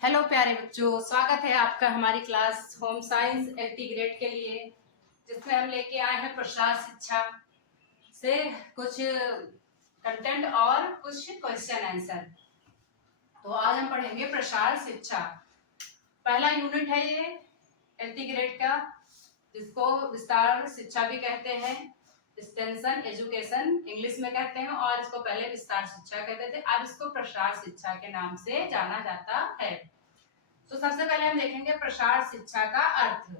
Hello प्यारे बच्चों, स्वागत है आपका हमारी class home science LT grade के लिए, जिसमें हम लेके आए हैं प्रसार शिक्षा से कुछ कंटेंट और कुछ क्वेश्चन आंसर। तो आज हम पढ़ेंगे प्रसार शिक्षा। पहला यूनिट है ये एलटी ग्रेड का, जिसको विस्तार शिक्षा भी कहते हैं, एक्सटेंशन एजुकेशन इंग्लिश में कहते हैं, और इसको पहले विस्तार शिक्षा कहते थे, अब इसको प्रसार शिक्षा के नाम से जाना जाता है। तो सबसे पहले हम देखेंगे प्रसार शिक्षा का अर्थ।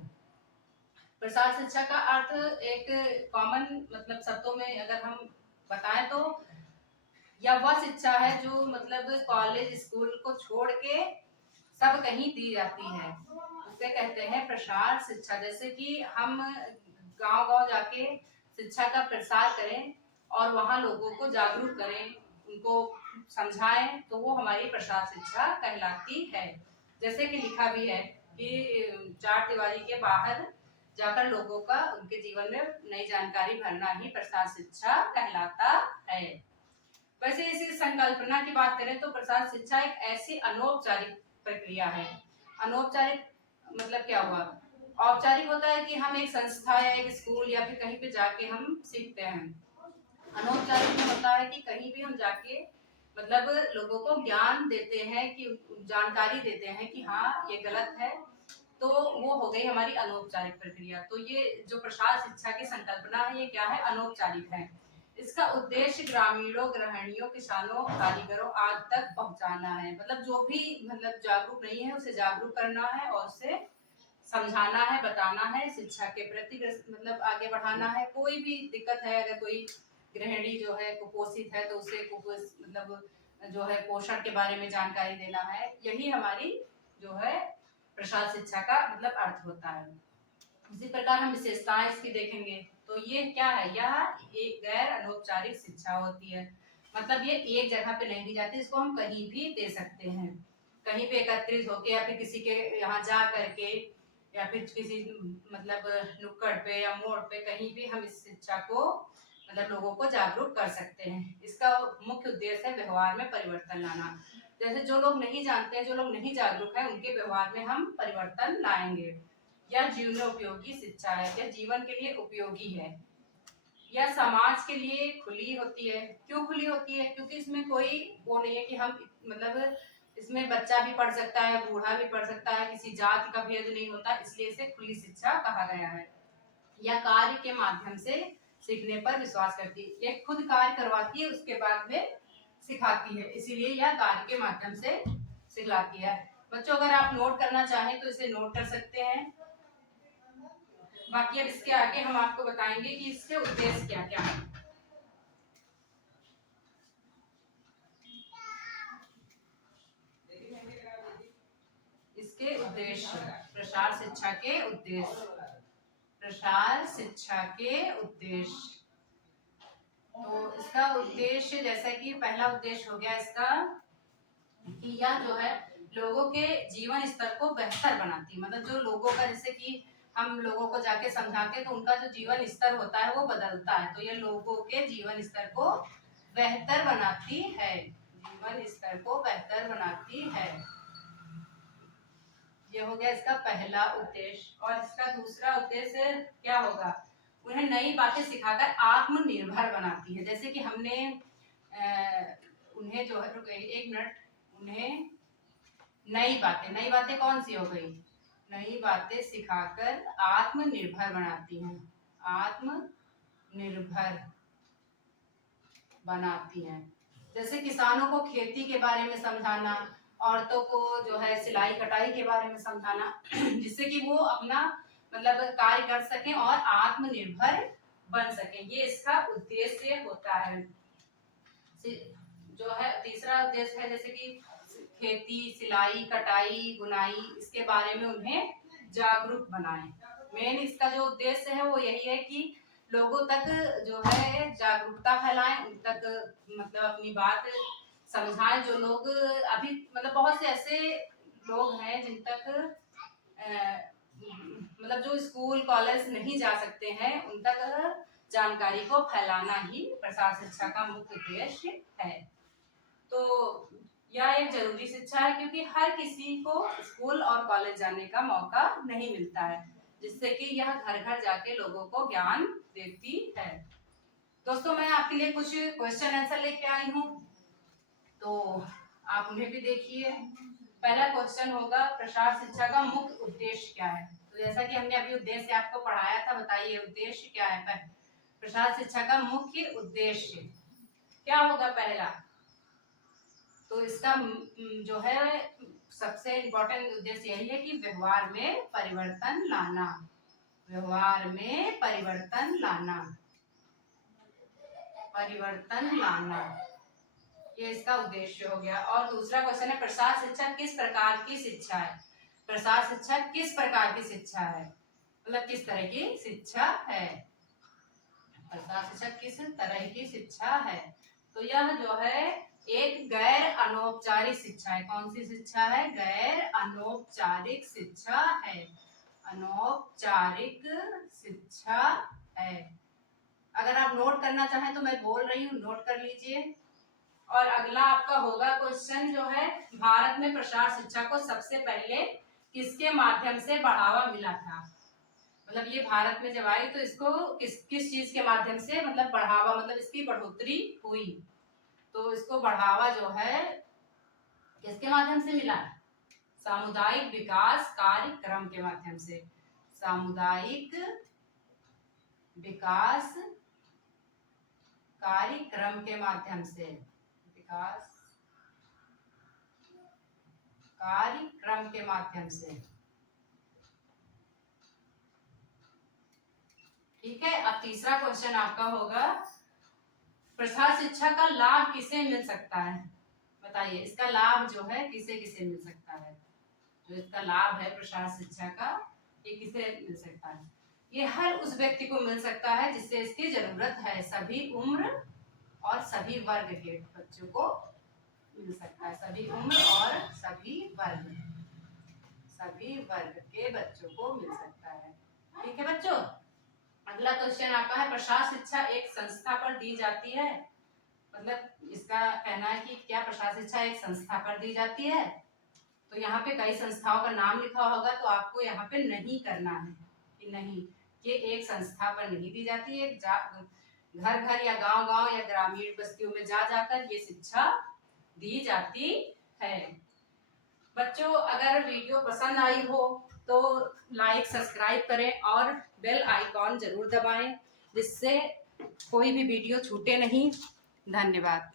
प्रसार शिक्षा का अर्थ एक कॉमन मतलब शब्दों में अगर हम बताएं तो यह वह शिक्षा है जो मतलब कॉलेज स्कूल को छोड़ के सब कहीं दी जाती है, उसे कहते हैं प्रसार शिक्षा। जैसे कि हम गांव-गांव जाके शिक्षा का प्रसार करें और वहां लोगों को जागरूक करें, उनको समझाएं, तो वो हमारी प्रसार शिक्षा कहलाती है। जैसे कि लिखा भी है कि चार दीवारी के बाहर जाकर लोगों का उनके जीवन में नई जानकारी भरना ही प्रसार शिक्षा कहलाता है। वैसे इसी संकल्पना की बात करें तो प्रसार शिक्षा एक ऐसी अनौपचारिक प्रक्रिया है। अनौपचारिक मतलब क्या हुआ? औपचारिक होता है कि हम एक संस्था या एक स्कूल या फिर कहीं पे जाके हम सीखते हैं। अनौपचारिक में होता है कि कहीं भी हम जाके मतलब लोगों को ज्ञान देते हैं, कि जानकारी देते हैं कि हाँ ये गलत है, तो वो हो गई हमारी अनौपचारिक प्रक्रिया। तो ये जो प्रसार शिक्षा की संकल्पना है, ये क्या है? अनौपचारिक है। इसका उद्देश्य ग्रामीणों, गृहिणियों, किसानों, कारीगरों आदि तक पहुंचाना है। मतलब जो भी मतलब जागरूक नहीं है उसे जागरूक करना है और उसे समझाना है, बताना है, शिक्षा के प्रति मतलब आगे बढ़ाना है। कोई भी दिक्कत है, अगर कोई गृहिणी जो है कुपोषित है तो उसे मतलब जो है पोषण के बारे में जानकारी देना है। यही हमारी जो है प्रसार शिक्षा का मतलब अर्थ होता है। इसी प्रकार हम विशेषताएं इसकी देखेंगे तो ये क्या है? यह एक गैर अनौपचारिक शिक्षा होती है। मतलब ये एक जगह पे नहीं दी जाती, इसको हम कहीं भी दे सकते हैं, कहीं पे एकत्रित होके या फिर किसी के यहाँ जा करके या फिर किसी मतलब नुक्कड़ पे या मोड़ पे कहीं भी हम इस शिक्षा को मतलब लोगों को जागरूक कर सकते हैं। इसका मुख्य उद्देश्य है व्यवहार में परिवर्तन लाना। जैसे जो लोग नहीं जानते हैं, जो लोग नहीं जागरूक हैं, उनके व्यवहार में हम परिवर्तन लाएंगे। यह जीवन उपयोगी शिक्षा है, यह जीवन के लिए उपयोगी है, यह समाज के लिए खुली होती है। क्यों खुली होती है? क्योंकि इसमें कोई वो नहीं है कि हम मतलब इसमें बच्चा भी पढ़ सकता है, बूढ़ा भी पढ़ सकता है, किसी जाति का भेद नहीं होता, इसलिए इसे खुली शिक्षा कहा गया है। यह कार्य के माध्यम से सीखने पर विश्वास करती है, यह खुद कार्य करवाती है उसके बाद में सिखाती है, इसीलिए यह कार्य के माध्यम से सिखलाती है। बच्चों अगर आप नोट करना चाहें तो इसे नोट कर सकते हैं। बाकी अब इसके आगे हम आपको बताएंगे कि इसके उद्देश्य क्या क्या है। इसके उद्देश्य, प्रसार शिक्षा के उद्देश्य, प्रसार शिक्षा के उद्देश्य। तो इसका उद्देश्य जैसा कि पहला उद्देश्य हो गया इसका कि यह जो है लोगों के जीवन स्तर को बेहतर बनाती है। मतलब जो लोगों का, जैसे कि हम लोगों को जाके समझाते हैं तो उनका जो जीवन स्तर होता है वो बदलता है, तो ये लोगों के जीवन स्तर को बेहतर बनाती है, जीवन स्तर को बेहतर बनाती है। ये हो गया इसका पहला उद्देश्य। और इसका दूसरा उद्देश्य क्या होगा? उन्हें नई बातें सिखाकर आत्मनिर्भर बनाती है। जैसे कि हमने उन्हें जो है, रुको एक मिनट, उन्हें नई बातें कौन सी हो गई? नई बातें सिखाकर आत्मनिर्भर बनाती हैं, आत्मनिर्भर बनाती हैं। जैसे किसानों को खेती के बारे में समझाना, औरतों को जो है सिलाई कटाई के बारे में समझाना, जिससे कि वो अपना मतलब कार्य कर सकें और आत्मनिर्भर बन सकें, ये इसका उद्देश्य होता है। जो है तीसरा उद्देश्य है जैसे कि खेती, सिलाई, कटाई, बुनाई, इसके बारे में उन्हें जागरूक बनाएं। मेन इसका जो उद्देश्य है वो यही है कि लोगों तक जो है जागरूकता फैलाएं, उन तक मतलब अपनी बात समझाएं। जो लोग अभी मतलब बहुत से ऐसे लोग हैं जिन तक मतलब जो स्कूल कॉलेज नहीं जा सकते हैं, उन तक जानकारी को फैलाना ही प्रसार शिक्षा का मुख्य उद्देश्य है। तो यह एक जरूरी शिक्षा है क्योंकि हर किसी को स्कूल और कॉलेज जाने का मौका नहीं मिलता है, जिससे कि यह घर घर जाके लोगों को ज्ञान देती है। दोस्तों मैं आपके लिए कुछ क्वेश्चन आंसर लेके आई हूँ, तो आप उन्हें भी देखिए। पहला क्वेश्चन होगा, प्रसार शिक्षा का मुख्य उद्देश्य क्या है? तो जैसा कि हमने अभी उद्देश्य आपको पढ़ाया था, बताइए उद्देश्य क्या है? प्रसार शिक्षा का मुख्य उद्देश्य क्या होगा? पहला तो इसका जो है सबसे इम्पोर्टेंट उद्देश्य यही है कि व्यवहार में परिवर्तन लाना, व्यवहार में परिवर्तन लाना, परिवर्तन लाना, ये इसका उद्देश्य हो गया। और दूसरा क्वेश्चन है, प्रसार शिक्षा किस प्रकार की शिक्षा है? प्रसार शिक्षा किस प्रकार की शिक्षा है, मतलब किस तरह की शिक्षा है? प्रसार शिक्षा किस तरह की शिक्षा है? तो यह जो है एक गैर अनौपचारिक शिक्षा है। कौन सी शिक्षा है? गैर अनौपचारिक शिक्षा है, अनौपचारिक शिक्षा है। अगर आप नोट करना चाहें तो मैं बोल रही हूँ, नोट कर लीजिए। और अगला आपका होगा क्वेश्चन जो है, भारत में प्रसार शिक्षा को सबसे पहले किसके माध्यम से बढ़ावा मिला था? मतलब ये भारत में जब आई तो इसको किस चीज के माध्यम से मतलब बढ़ावा, मतलब इसकी बढ़ोतरी हुई? तो इसको बढ़ावा जो है किसके माध्यम से मिला? सामुदायिक विकास कार्यक्रम के माध्यम से, सामुदायिक विकास कार्यक्रम के माध्यम से, विकास कार्यक्रम के माध्यम से। ठीक है। अब तीसरा क्वेश्चन आपका होगा, प्रसार शिक्षा का लाभ किसे मिल सकता है? बताइए इसका लाभ जो है किसे किसे मिल सकता है? जो इसका लाभ है प्रसार शिक्षा का, ये किसे मिल सकता है? ये हर उस व्यक्ति को मिल सकता है जिससे इसकी जरूरत है। सभी उम्र और सभी वर्ग के बच्चों को मिल सकता है, सभी उम्र और सभी वर्ग, सभी वर्ग के बच्चों को मिल सकता है। ठीक है बच्चों। अगला क्वेश्चन आपका है, प्रसार शिक्षा एक संस्था पर दी जाती है? मतलब इसका कहना है कि क्या प्रसार शिक्षा एक संस्था पर दी जाती है? तो यहाँ पे कई संस्थाओं का नाम लिखा होगा, तो आपको यहाँ पे नहीं करना है कि नहीं, ये एक संस्था पर नहीं दी जाती है। घर घर या गांव गांव या ग्रामीण बस्तियों में जा जाकर ये शिक्षा दी जाती है। बच्चों अगर वीडियो पसंद आई हो तो लाइक सब्सक्राइब करें और बेल आइकॉन जरूर दबाएं, जिससे कोई भी वीडियो छूटे नहीं। धन्यवाद।